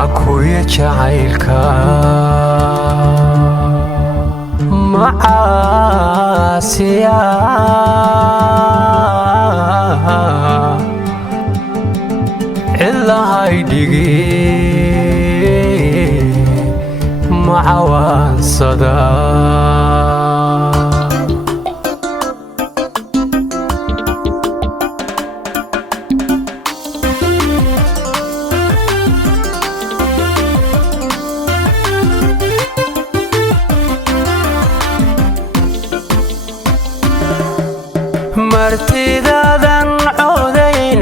عكوية جعيلكا معاسيا إلا هايديغي معوان صدا martidaadan codayn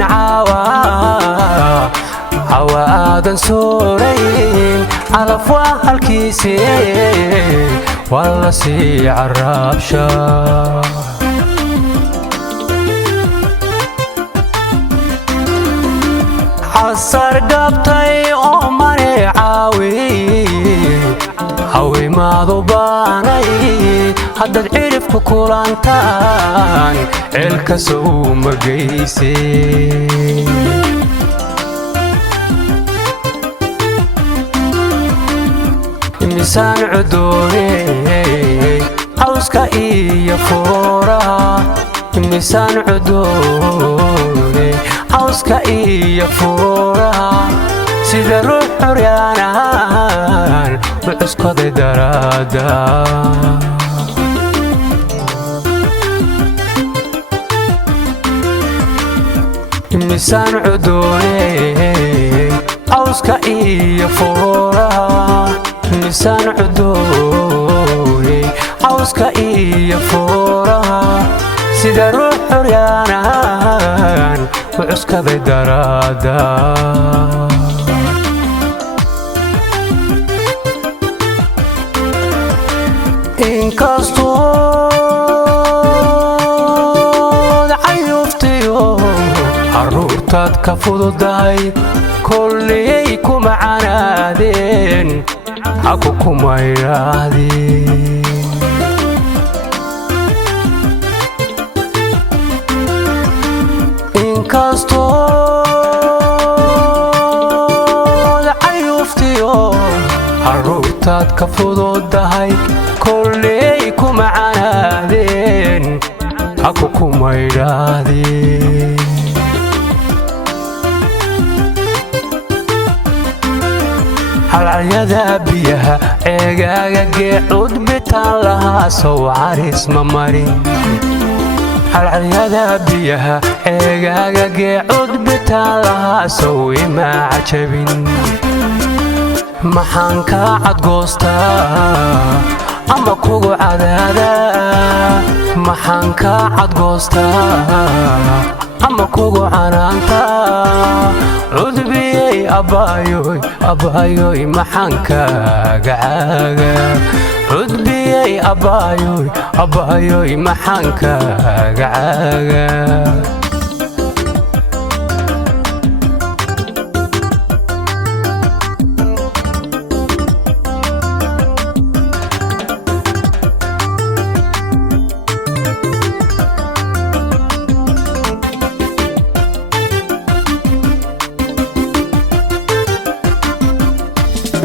cawaadan soorayn calaf waa halkiisii waa la sii carabsha casar gabtay oo mane caawimaadu baanay haddaad cirifku kulantaan ceelka sow ma geysay misaan cudooney cawska iyo fooraha misaan cudooney cawska iyo fooraha sida ruux xuryaanahan u cuskoday daraada misaan cudooney cawska iyo fooraha misaan cudooney cawska iyo fooraha sida ruux xuryaanahan u cuskaday daraada inkastood cayuftiyo caruurtaad ka fududahay kolliyay kuma canaadeen haku kuma idhaahdeen inkastood cayuftiyo caruurtaad ka fududahay kolliyay kuma canaadeen haku kuma idhaahdeen halcalyada biyaha ceegaaga geecud bitaan lahaa sow caris ma marin halcalyada biyaha ceegaaga geecud bitaan lahaa sow ima cajabin maxaan kaa cadgoostaa ama kugu cadaadaa maxaan kaa cadgoostaa ama kugu canaantaa cudbiyey abbaayoy maxaan kaaga caaga cudbiyey abbaayoy maxaan kaaga caaga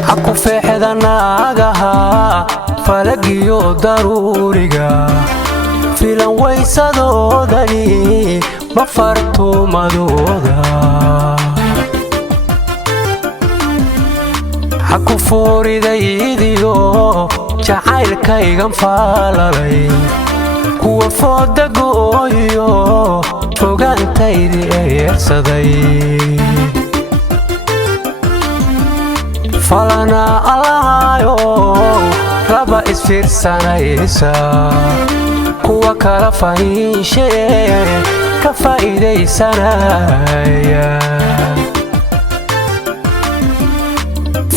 haku feexda naagaha falagiyo daruuriga filan waysadoodani ma fartuumadooda haku fooridayidiyo jacaylkaygan faalalay kuwa fooda gooyo fogaantaydii eersaday falana allahayo raba isfiirsanaysa kuwa kala faniishee ka faa'iidaysanaya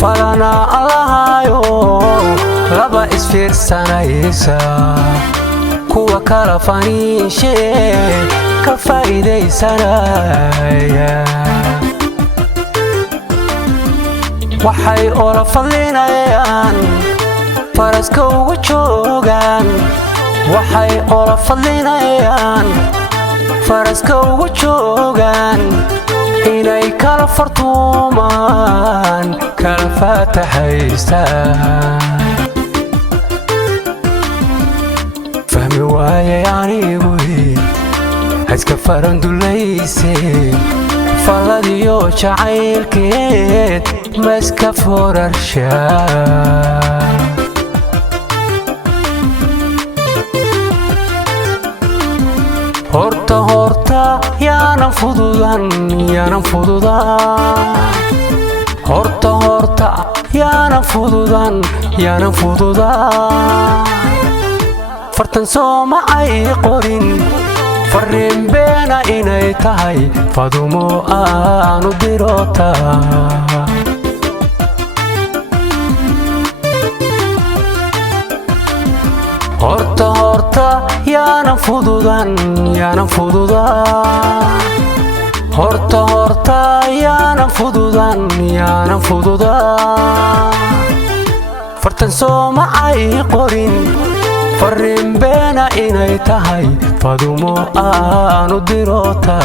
falana allahayo raba isfiirsanaysa kuwa kala faniishee ka faa'iidaysanaya waxay ola fadlinayaan faraska ugu joogaan waxay ola fadlinayaan faraska ugu joogaan inay kala fartuumaan kala faataxaysta fahmi waayay anigu iska farandulayse faladiyo jacaylkeed ma iska furarshaa horta yaanan fududan horta yaanan fududan fartan sooma ay qorin farriin beena inay tahay fadumo aanu dirota horta yaanan fududan horta yaanan fududan fartan sooma ay qorin farriin beena inay tahay fadumo aanu dirota